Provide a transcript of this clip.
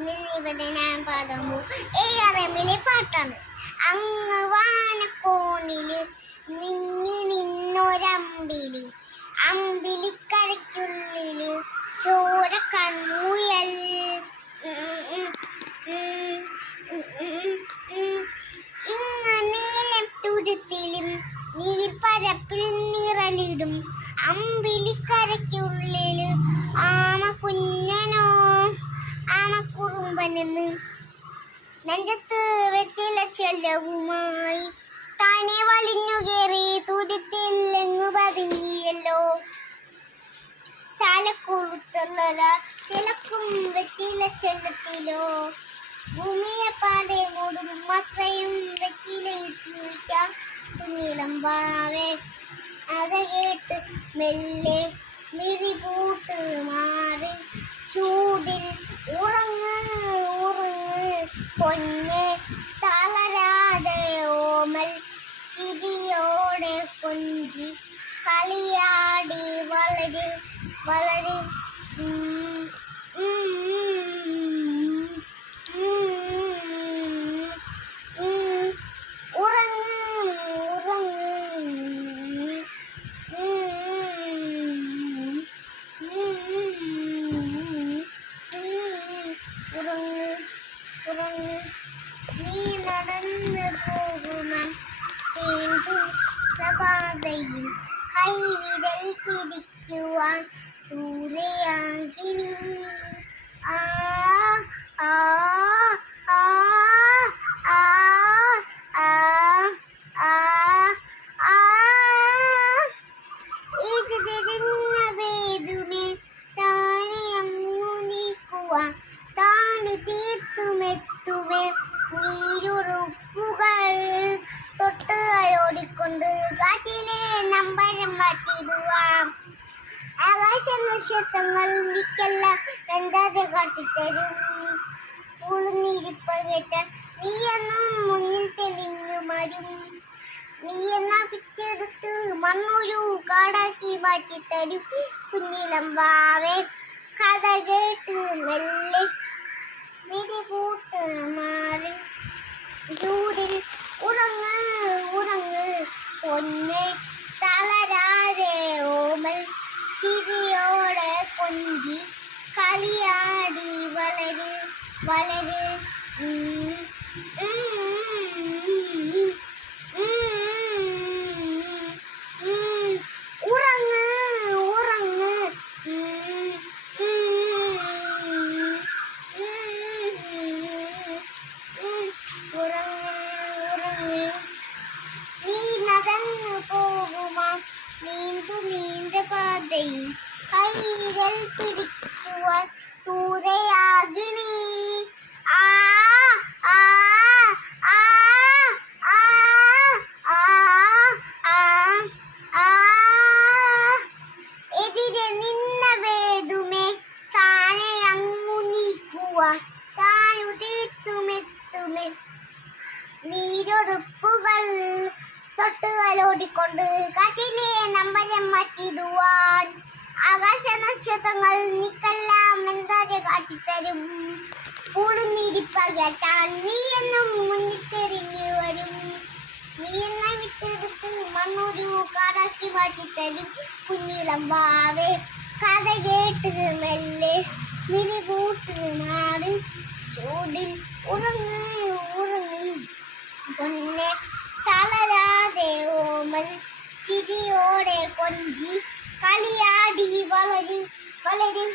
ഇന്ന് ഇവിടെ ഞാൻ പാടുമ്പോ ഏറെമിലെ പാട്ടാണ്. അങ്ങ് വാനക്കോണില് നിന്നി നിന്നൊരമ്പിളി, അമ്പിളിക്കരയ്ക്കുള്ളില് ചോര കൺമുയൽ. ഇങ്ങ് നീലം തുരുത്തിലും നീർപ്പരപ്പിൽ നിറലിടും അമ്പിളിക്കരയ്ക്കുള്ളില് ആമ കുഞ്ഞനോ ആമക്കുറുമ്പനെന്ന് നെഞ്ചത്ത് വെച്ചില ചെല്ലവുമായി താനെ വലിഞ്ഞു കയറി തുരുത്തില്ലെങ്ങു പതുങ്ങിയല്ലോ. തലക്കൊടുത്തുള്ള തിലക്കും വെച്ചില ചെല്ലത്തിലോ ഭൂമിയെ പാടെ മൂടും അത്രയും വെച്ചിലിരിക്ക കുഞ്ഞിലമ്പാവേ. അത് കേട്ട് മെല്ലെ മിഴികൂട്ട് മാറി ചൂടിൽ ഉറങ്ങ് ഉറങ്ങ് പൊന്നെ തളരാതെ ഓമൽ ചിരിയോടെ കൊഞ്ചി കളിയാടി വളര് വളര്. ഉറങ്ങ് ഉറങ്ങ് ഉറങ്ങ് ഉറങ്ങ്. നീ നടന്നു പോകുമ പ്രഭാതയിൽ കൈവിരൽ പിടിക്കുവാൻ ദൂരെയാകിനി. ആ ആ ആ ആ ആ ആ ആ ഇത് തിരിഞ്ഞ വേദുമേ താനെ അങ്ങു നീക്കുവാൻ താന് തീർത്തുമെത്തുമേ നീരുറുപ്പുകൾ തൊട്ട് അയോടിക്കൊണ്ട് കാറ്റിലെ നമ്പരം മാറ്റിടുവാം. ആകാശ നക്ഷത്രങ്ങൾ നിക്കെല്ലാം രണ്ടാതെ കാട്ടിത്തരും. കുളിർന്നിരിപ്പകറ്റ നീ എന്നും മുന്നിൽ തെളിഞ്ഞു മരും. നീ എന്ന വിത്തെടുത്ത് മണ്ണൊരു കാടാക്കി മാറ്റിത്തരും കുഞ്ഞിലമ്പാവേ. കഥ കേട്ട് മെല്ലെ മിഴികൂട്ട് മാറി ചൂടിൽ ഉറങ്ങ് ഉറങ്ങ് പൊന്നെ തളരാതെ ഓമൽ ചിരിയോടെ കൊഞ്ചി കളിയാടി വളര് വളര്. ഉറങ്ങ് ഉറങ്ങ് ഉറങ്ങ് ഉറങ്ങ്. നീ നടന്നു പോകുമ നീന്ത പാതയിൽ കൈവിരൽ പിടിക്കുവാൻ ദൂരെയാകിനി. ആ ആ ആ ആ ആ ആ ആ എതിരെ നിന്ന വേദുമേ താനെ അങ്ങു നീക്കുവാൻ താനു തീർത്തുമെത്തുമേ നീരൊടുപ്പുകൾ തൊട്ട് അലോടിക്കൊണ്ട് കാറ്റിലെ നമ്പരം മാറ്റിടുവാൻ. ആകാശ നക്ഷത്രങ്ങൾ നിക്കെല്ലാം എന്താതെ കാട്ടിത്തരും. കൂടുന്നിരിപ്പകറ്റാൻ നീ എന്നും മുന്നിൽ തെളിഞ്ഞു വരും. നീ എന്ന വിത്തെടുത്ത് മണ്ണൊരു കാടാക്കി മാറ്റിത്തരും കുഞ്ഞിലമ്പാവേ. കഥ കേട്ട് മെല്ലെ മിഴികൂട്ട് മാറി ചൂടിൽ ഉറങ്ങ് ഉറങ്ങ് പൊന്നെ തളരാതെ ഓമൽ ചിരിയോടെ കൊഞ്ചി കളിയാടി വളര് വളര്.